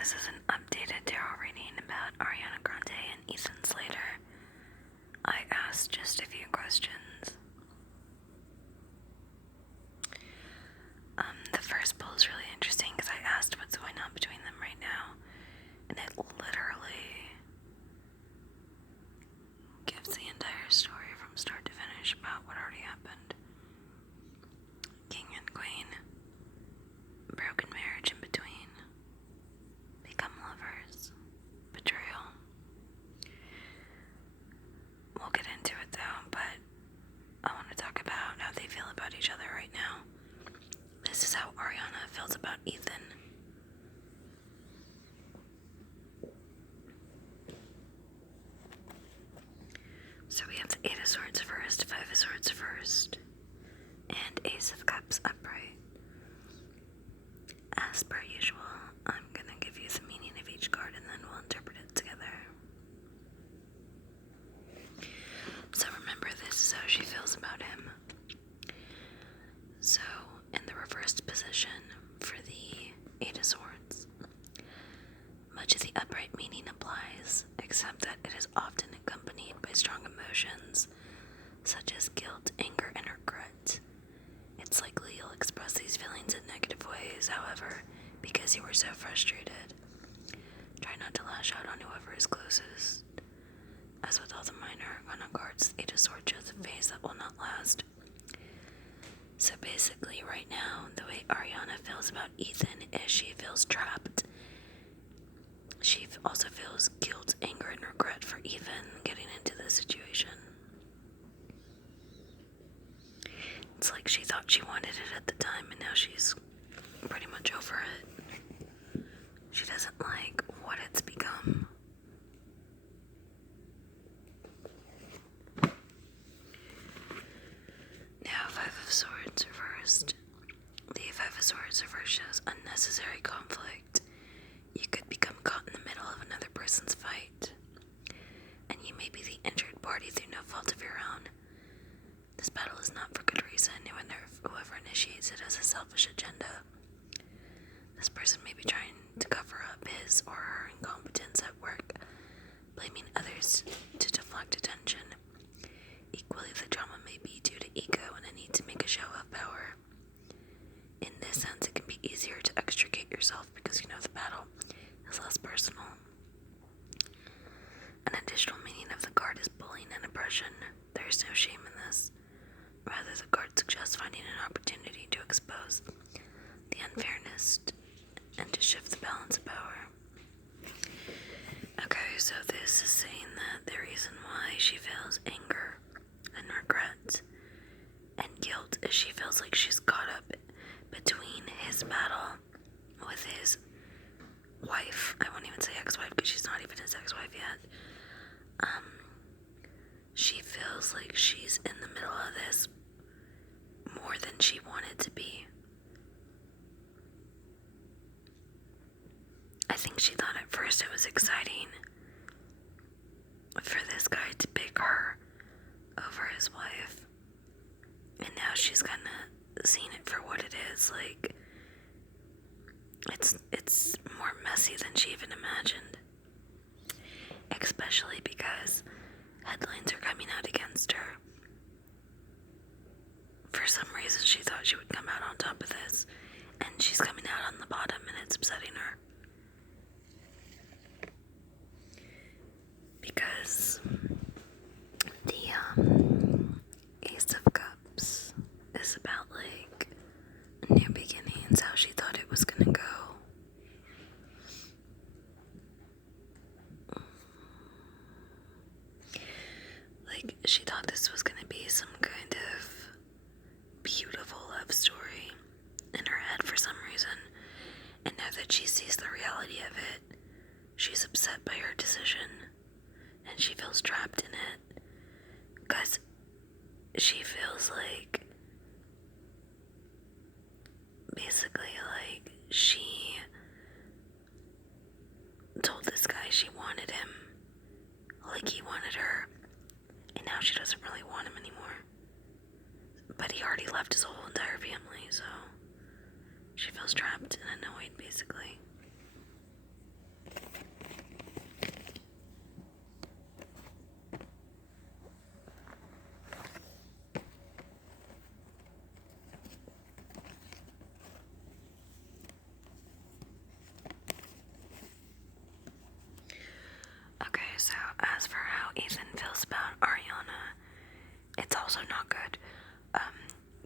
this is an updated tarot reading about Ariana Grande and Ethan Slater. I asked just a few questions. The first poll is really interesting because I asked what's going on between them right now, and it literally gives the entire story from start to finish about what already happened. King and Queen, broken marriage in between, become lovers, betrayal. We'll get into it though, but I want to talk about how they feel about each other right now. This is how Ariana feels about Ethan. So we have the Eight of Swords first, Five of Swords first, and Ace of Cups upright. As per usual, I'm gonna give you the meaning of each card and then we'll interpret it together. So remember, this is how she feels about him. So, in the reversed position for the Eight of Swords, much of the upright meaning applies, except that it is often accompanied by strong emotions, such as guilt, anger, and regret. It's likely you'll express these feelings in negative ways, however, because you were so frustrated. Try not to lash out on whoever is closest. As with all the minor arcana cards, the Eight of Swords shows a phase that will not last. So basically, right now, the way Ariana feels about Ethan is she feels trapped. She also feels guilt, anger, and regret for Ethan getting into this situation. It's like she thought she wanted it at the time, and now she's pretty much over it. She doesn't like what it's become. Now, Five of Swords reversed. The Five of Swords reversed shows unnecessary conflict. You could become caught in the middle of another person's fight, and you may be the injured party through no fault of your own. This battle is not for good reason. Whoever initiates it has a selfish agenda. This person may be trying to cover up his or her incompetence at work, blaming others to deflect attention. Equally, the drama may be due to ego and a need to make a show of power. In this sense, it can be easier to extricate yourself because you know the battle is less personal. An additional meaning of the card is bullying and oppression. There is no shame in this. Rather, the card suggests finding an opportunity to expose the unfairness and to shift the balance of power. Okay, so this is saying that the reason why she feels anger and regret and guilt is she feels like she's caught up between his battle with his wife. I won't even say ex-wife because she's not even his ex-wife yet. She feels like she's in the middle of this more than she wanted to be. I think she thought at first it was exciting for this guy to pick her over his wife, and now she's kind of seen it for what it is. Like, it's more messy than she even imagined, especially because headlines are coming out against her. For some reason, she thought she would come out on top of this, and she's coming out on the bottom, and it's upsetting her. Because the Ace of Cups is about, like, new beginnings, how she thought it was gonna go. Like, she thought this was gonna be some kind of beautiful love story in her head for some reason, and now that she sees the reality of it, she's upset by her decision, and she feels trapped in it, because she feels like, basically, like, she told this guy she wanted him, like he wanted her, and now she doesn't really want him anymore. But he already left his whole entire family, so she feels trapped and annoyed, basically. also not good.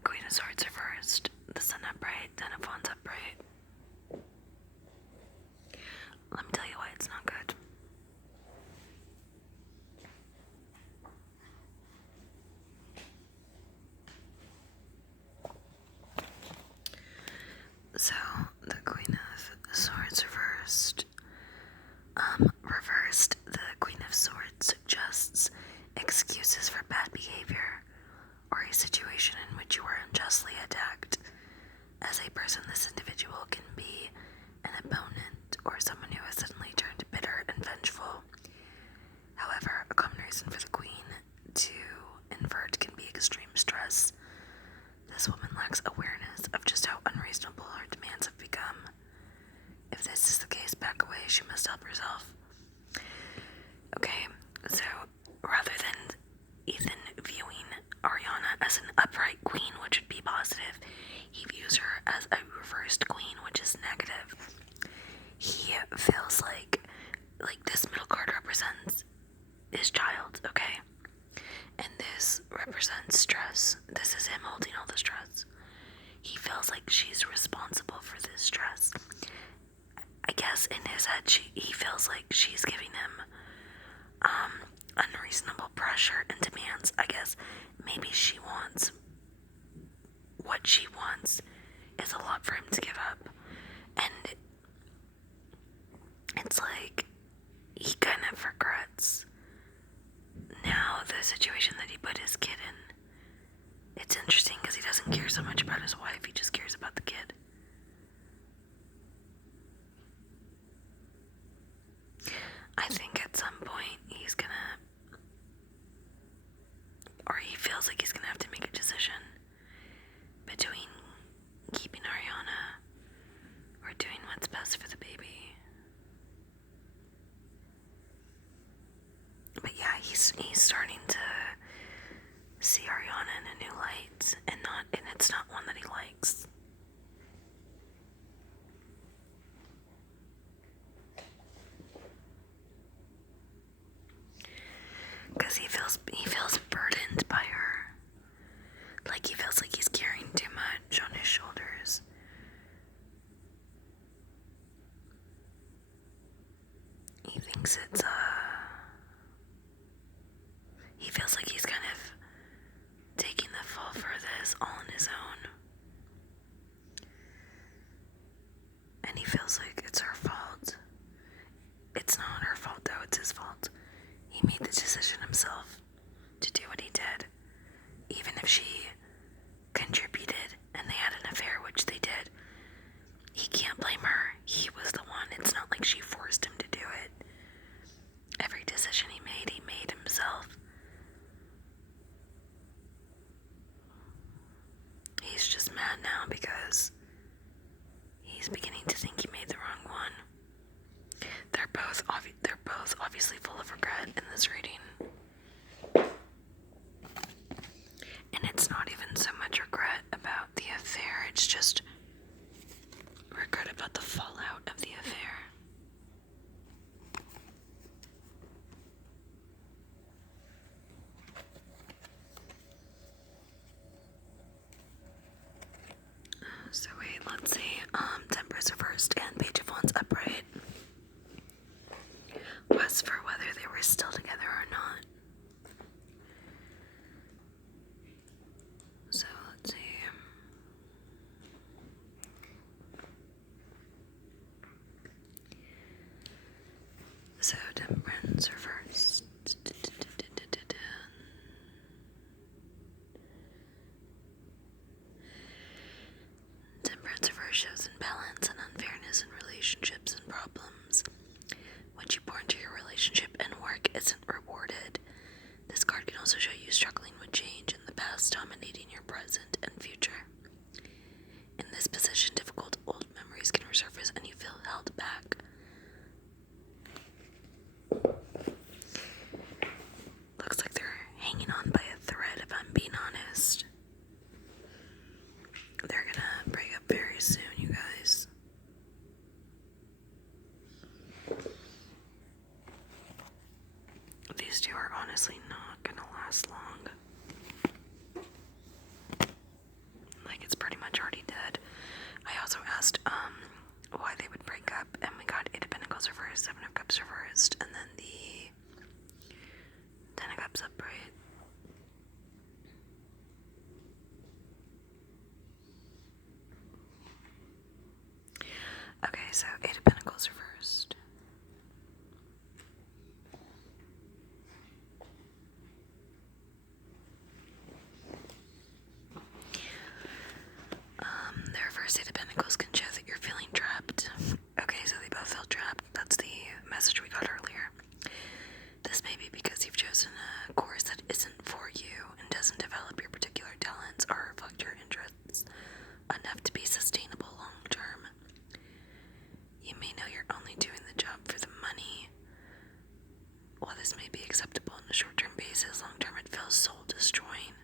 Queen of Swords reversed, the Sun upright, Ten of Wands upright. Let me tell you why it's not good. So, the Queen of Swords reversed. The Queen of Swords suggests excuses for bad behavior or a situation in which you were unjustly attacked. As a person, this individual can be an opponent or someone who has suddenly turned bitter and vengeful. However, a common reason for the Queen to invert can be extreme stress. This woman lacks awareness of just how unreasonable her demands have become. If this is the case, back away. She must help herself. Okay, so rather than Ethan viewing Ariana as an upright queen, which would be positive, he views her as a reversed queen, which is negative. He feels like this middle card represents his child, okay? And this represents stress. This is him holding all the stress. He feels like she's responsible for this stress. I guess in his head, he feels like she's giving him unreasonable pressure and demands. I guess maybe she wants what she wants is a lot for him to give up. And it's like he kind of regrets now the situation that he put his kid in. It's interesting because he doesn't care so much about his wife, he just cares about the kid. I think at some point he's gonna, or he feels like he's gonna have to make a decision between keeping Ariana or doing what's best for the baby. But yeah, he's starting to see Ariana in a new light, and it's not one that he likes. Because he feels burdened by her. Like he feels like he's carrying too much on his shoulders. He thinks he feels like he's kind of taking the fall for this all on his own. And he feels like it's her fault. It's not her fault though, it's his fault. He made the decision himself to do what he did. Even if she contributed and they had an affair, which they did, he can't blame her. He was the one. It's not like she forced him to do it. Every decision he made himself. He's just mad now because he's beginning to think he made the wrong one. They're both obviously full of regret in this reading. And it's not even so much regret about the affair, it's just regret about the fallout of the affair. So wait, let's see. Temperance reversed and Page of Wands upright was for whether they were still together or not. So let's see. So Temperance reversed. Temperance reverse shows imbalance and unfairness in relationships and problems. What you pour into your relationship and work isn't rewarded. This card can also show you struggling with change in the past, dominating your present and future. In this position, difficult old memories can resurface and you feel held back. Looks like they're hanging on by a thread, if I'm being honest. They're gonna break up very soon, you guys. These two are honestly not gonna last long. asked why they would break up, and we got Eight of Pentacles reversed, Seven of Cups reversed, and then the Ten of Cups upright. Okay, so Eight of Pentacles reversed. The reverse Eight of Pentacles can show that you're feeling trapped. Okay, so they both felt trapped. That's the message we got earlier. This may be because you've chosen a course that isn't for you and doesn't develop your particular talents or reflect your interests enough to be sustainable long term. You may know you're only doing the job for the money. While this may be acceptable on a short-term basis, long-term it feels soul-destroying.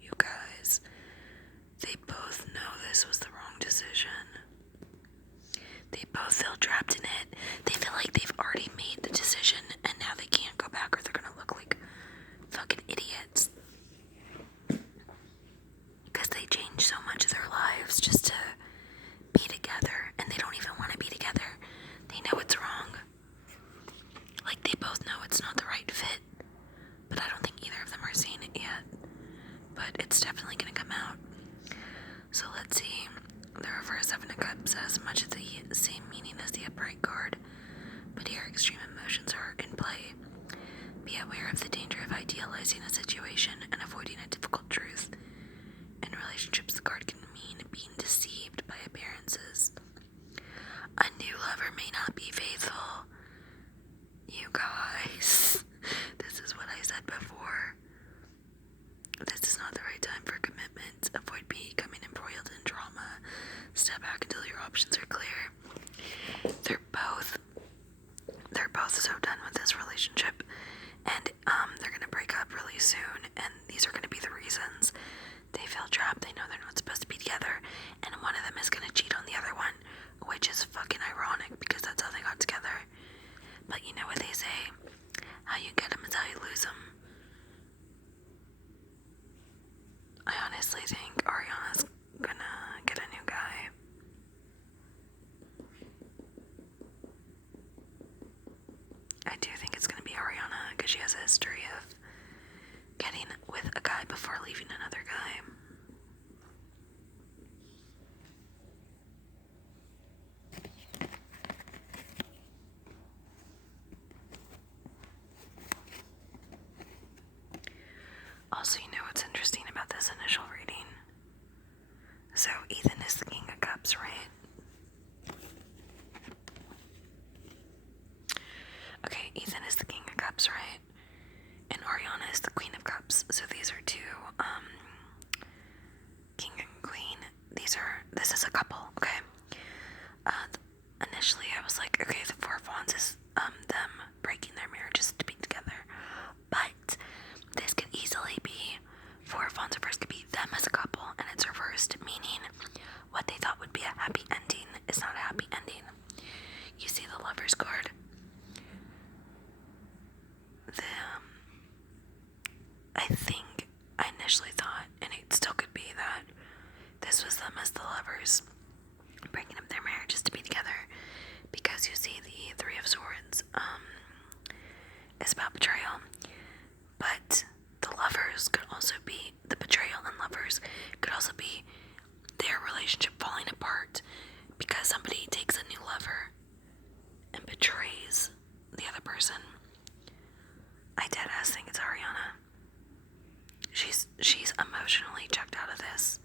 You guys, they both know this was the wrong decision. They both feel trapped in it. They feel like they've already made the decision and now they can't go back or they're gonna look like fucking idiots. Because they change so much of their lives just to be together, and they don't even want to be together. They know it's wrong. Like, they both know it's not the right fit, but I don't think either of them are seeing it yet. But it's definitely going to come out. So let's see. The reverse Seven of Cups has much of the same meaning as the upright card, but here extreme emotions are in play. Be aware of the danger of idealizing a situation and avoiding a difficult truth. In relationships, the card can mean being deceived by appearances. A new lover may not be faithful. You guys, this is what I said before. This is not the right time for commitment. Avoid becoming embroiled in drama. Step back until your options are clear. They're both so done with this relationship, and they're gonna break up really soon, and these are gonna be the reasons. They feel trapped, they know they're not supposed to be together, and one of them is gonna cheat on the other one, which is fucking ironic because that's how they got together. But you know what they say, how you get them is how you lose them. I honestly think Ariana's gonna get a new guy. I do think it's gonna be Ariana because she has a history of getting with a guy before leaving another guy. Also, you know what's interesting about this initial reading? So, Ethan is the King of Cups, right? Okay, Ethan is the King of Cups, right? And Ariana is the Queen of Cups. So these are two, King and Queen. This is a couple, okay? Initially I was like, okay, the Four of Wands is, them breaking their marriages to be together. But this could easily be, Four of Wands reversed could be them as a couple, and it's reversed, meaning what they thought would be a happy ending is not a happy ending. You see the Lover's card? I think I initially thought, and it still could be, that this was them as the lovers breaking up their marriages to be together, because you see the Three of Swords is about betrayal, but the lovers could also be, the betrayal and lovers could also be their relationship falling apart because somebody takes a new lover and betrays the other person. I deadass think it's Ariana. She's emotionally checked out of this,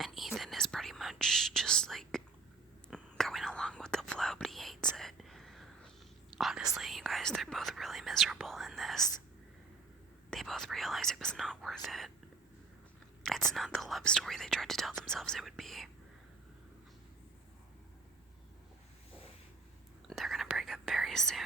and Ethan is pretty much just like going along with the flow, but he hates it. Honestly, you guys, they're both really miserable in this. They both realize it was not worth it. It's not the love story they tried to tell themselves it would be. They're gonna break up very soon.